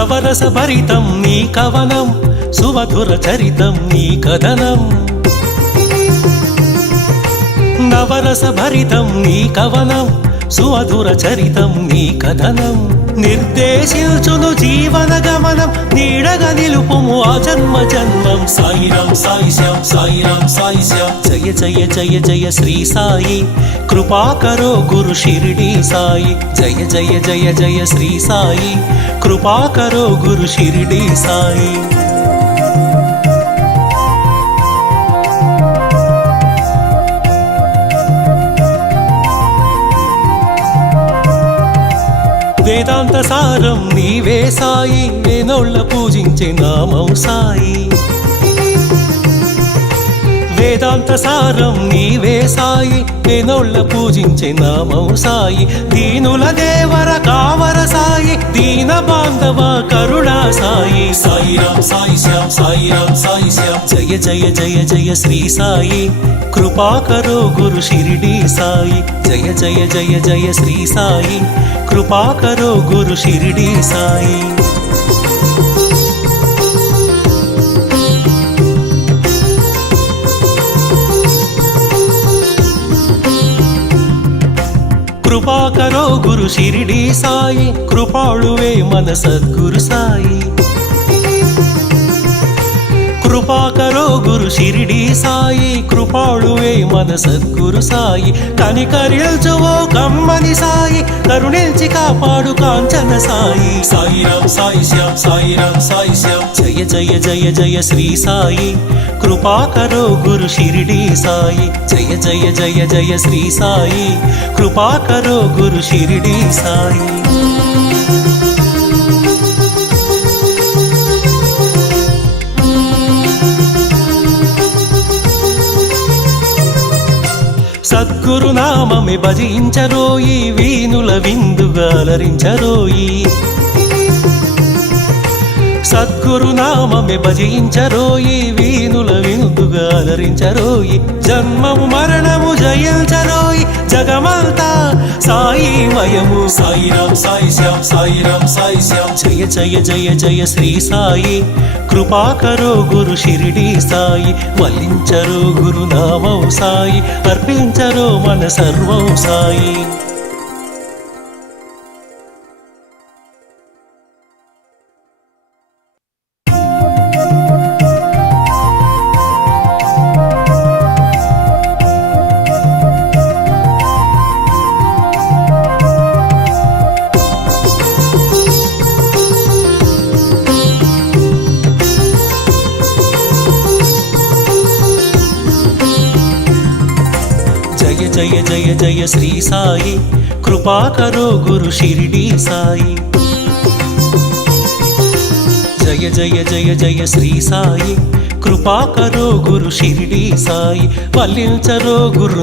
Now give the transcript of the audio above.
నవరస భరితం నీ కవనం, సుమధుర చరితం నీ కథనం. నవరస భరితం నీ కవనం, సుమధుర చరితం నీ కథనం. నిర్దేశించును జీవన గమనం, నీడగా నిలుపుము ఆ జన్మ జన్మం. సాయిరాం సాయి శ్యాం, సాయిరాం సాయి శ్యాం. జయ జయ జయ జయ శ్రీ సాయి, కృపాకరో గురు షిరిడి సాయి. జయ జయ జయ జయ శ్రీ సాయి, కృపాకరో గురు షిరిడి సాయి. వేదాంత సారం నీవే సాయి, వేనోళ్ళ పూజించే నామం సాయి. వేదాంత సారం నీవే సాయి, వేనోళ్ళ పూజించే నామం సాయి. దీనుల దేవర కావర సాయి, దీన బాంధవ కరుణా సాయి. సాయిరాం సాయి శ్యాం, సాయిరాం సాయి శ్యాం. జయ జయ జయ జయ శ్రీ సాయి, కృపాకరో గురు షిరిడి సాయి. జయ జయ జయ జయ శ్రీ సాయి, కృపాకరో గురు షిరిడి సాయి. కృపాకరో గురు షిరిడి సాయి, కృపాళువే మన సద్గురు సాయి. కృపాకరో గురు షిరిడి సాయి, కృపాళువే మన సద్గురు సాయి. కనికరిల్చువో కమ్మని సాయి, కరుణించి కాపాడు కాంచన సాయి. సాయిరాం సాయి శ్యాం, సాయిరాం సాయి శ్యాం. జయ జయ జయ జయ శ్రీ సాయి, కృపాకరో గురు షిరిడి సాయి. జయ జయ జయ జయ శ్రీ సాయి, కృపాకరో గురు షిరిడి సాయి. సద్గురు నామమే భజించరోయి, వీనుల విందుగా అలరించరోయి. సద్గురు నామమే భజించరోయి, వీనుల విందుగా అలరించరోయి. జన్మము మరణము జయించరోయి, జగమంతా సాయి మయము. సాయిరాం సాయి శ్యాం, సాయిరాం సాయి శ్యాం. జయ జయ జయ జయ శ్రీ సాయి, కృపాకరో గురు షిరిడి సాయి. వల్లించరో గురు నామం సాయి, అర్పించరో మన సర్వం సాయి. జయ జయ జయ శ్రీ సాయి, కృపాకరో గురు షిరిడి సాయి. జయ జయ జయ జయ శ్రీ సాయి, కృపాకరో గురు షిరిడి సాయి. వల్లించరో గురు